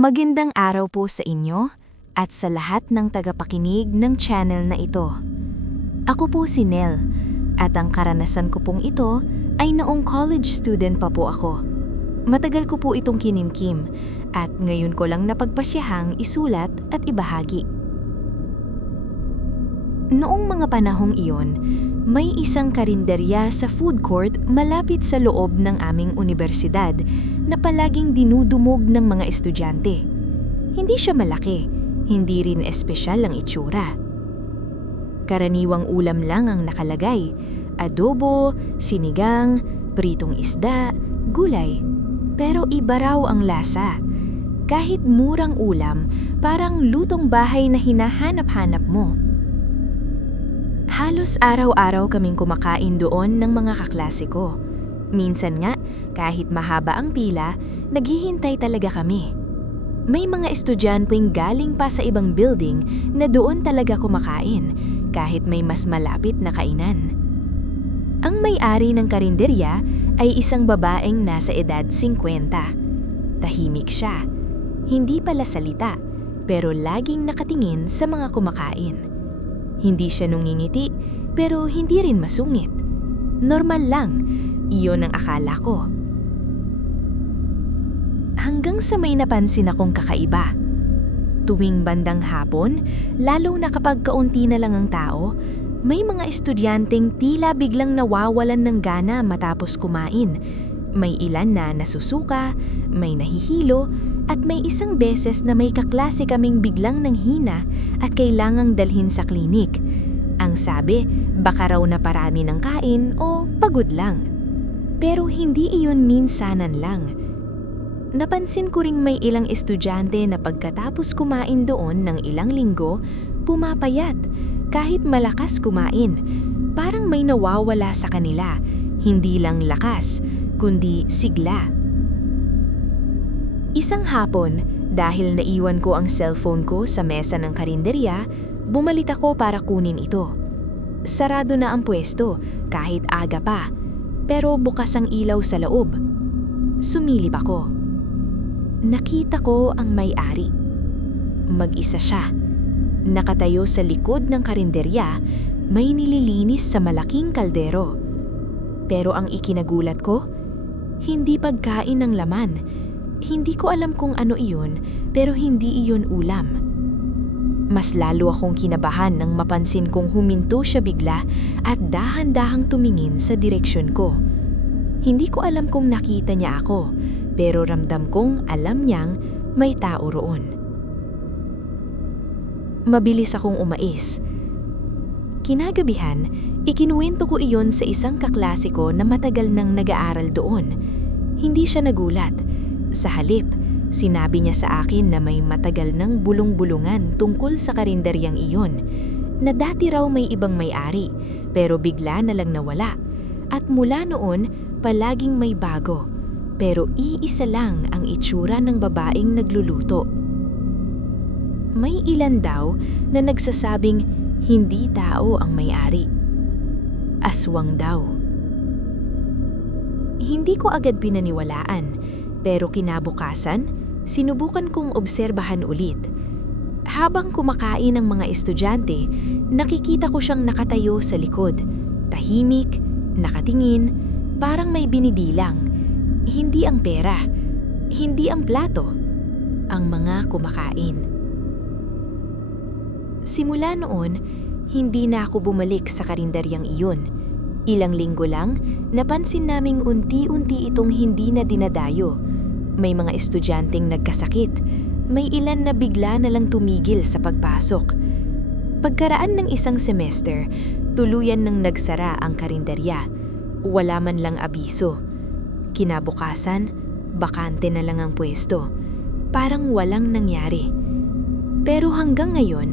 Magandang araw po sa inyo at sa lahat ng tagapakinig ng channel na ito. Ako po si Nel at ang karanasan ko pong ito ay noong college student pa po ako. Matagal ko po itong kinimkim at ngayon ko lang napagpasyahang isulat at ibahagi. Noong mga panahong iyon, may isang karinderya sa food court malapit sa loob ng aming unibersidad na palaging dinudumog ng mga estudyante. Hindi siya malaki, hindi rin espesyal ang itsura. Karaniwang ulam lang ang nakalagay: adobo, sinigang, pritong isda, gulay. Pero iba raw ang lasa. Kahit murang ulam, parang lutong bahay na hinahanap-hanap mo. Halos araw-araw kaming kumakain doon ng mga kaklase ko. Minsan nga, kahit mahaba ang pila, naghihintay talaga kami. May mga estudyanteng galing pa sa ibang building na doon talaga kumakain, kahit may mas malapit na kainan. Ang may-ari ng karinderya ay isang babaeng nasa edad 50. Tahimik siya. Hindi pala salita, pero laging nakatingin sa mga kumakain. Hindi siya nungingiti, pero hindi rin masungit. Normal lang, iyon ang akala ko. Hanggang sa may napansin akong kakaiba. Tuwing bandang hapon, lalo na kapag kaunti na lang ang tao, may mga estudyanteng tila biglang nawawalan ng gana matapos kumain. May ilan na nasusuka, may nahihilo, at may isang beses na may kaklase kaming biglang nanghina at kailangang dalhin sa klinik. Ang sabi, baka raw naparami ng kain o pagod lang. Pero hindi iyon minsanan lang. Napansin ko ring may ilang estudyante na pagkatapos kumain doon ng ilang linggo, pumapayat kahit malakas kumain. Parang may nawawala sa kanila, hindi lang lakas, kundi sigla. Isang hapon, dahil naiwan ko ang cellphone ko sa mesa ng karinderya, bumalit ako para kunin ito. Sarado na ang pwesto, kahit aga pa, pero bukas ang ilaw sa loob. Sumilip ako. Nakita ko ang may-ari. Mag-isa siya. Nakatayo sa likod ng karinderya, may nililinis sa malaking kaldero. Pero ang ikinagulat ko, hindi pagkain ng laman. Hindi ko alam kung ano iyon, pero hindi iyon ulam. Mas lalo akong kinabahan nang mapansin kong huminto siya bigla at dahan-dahang tumingin sa direksyon ko. Hindi ko alam kung nakita niya ako, pero ramdam kong alam niyang may tao roon. Mabilis akong umais. Kinagabihan, ikinuwento ko iyon sa isang kaklase ko na matagal nang nag-aaral doon. Hindi siya nagulat. Sa halip, sinabi niya sa akin na may matagal nang bulong-bulungan tungkol sa karinderyang iyon, na dati raw may ibang may-ari, pero bigla na lang nawala. At mula noon, palaging may bago, pero iisa lang ang itsura ng babaeng nagluluto. May ilan daw na nagsasabing hindi tao ang may-ari. Aswang daw. Hindi ko agad pinaniwalaan. Pero kinabukasan, sinubukan kong obserbahan ulit. Habang kumakain ang mga estudyante, nakikita ko siyang nakatayo sa likod. Tahimik, nakatingin, parang may binibilang. Hindi ang pera, hindi ang plato, ang mga kumakain. Simula noon, hindi na ako bumalik sa karinderyang iyon. Ilang linggo lang, napansin naming unti-unti itong hindi na dinadayo. May mga estudyanteng nagkasakit, may ilan na bigla na lang tumigil sa pagpasok. Pagkaraan ng isang semester, tuluyan nang nagsara ang karinderya. Wala man lang abiso. Kinabukasan, bakante na lang ang pwesto. Parang walang nangyari. Pero hanggang ngayon,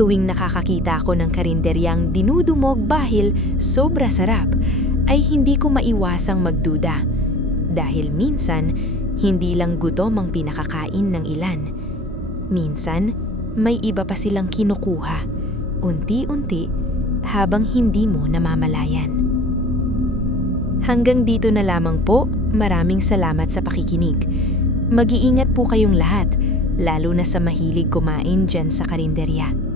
tuwing nakakakita ako ng karinderyang dinudumog bahil sobra sarap, ay hindi ko maiwasang magduda. Dahil minsan, hindi lang gutom ang pinakakain ng ilan. Minsan, may iba pa silang kinukuha, unti-unti, habang hindi mo namamalayan. Hanggang dito na lamang po, maraming salamat sa pakikinig. Mag-iingat po kayong lahat, lalo na sa mahilig kumain dyan sa karinderya.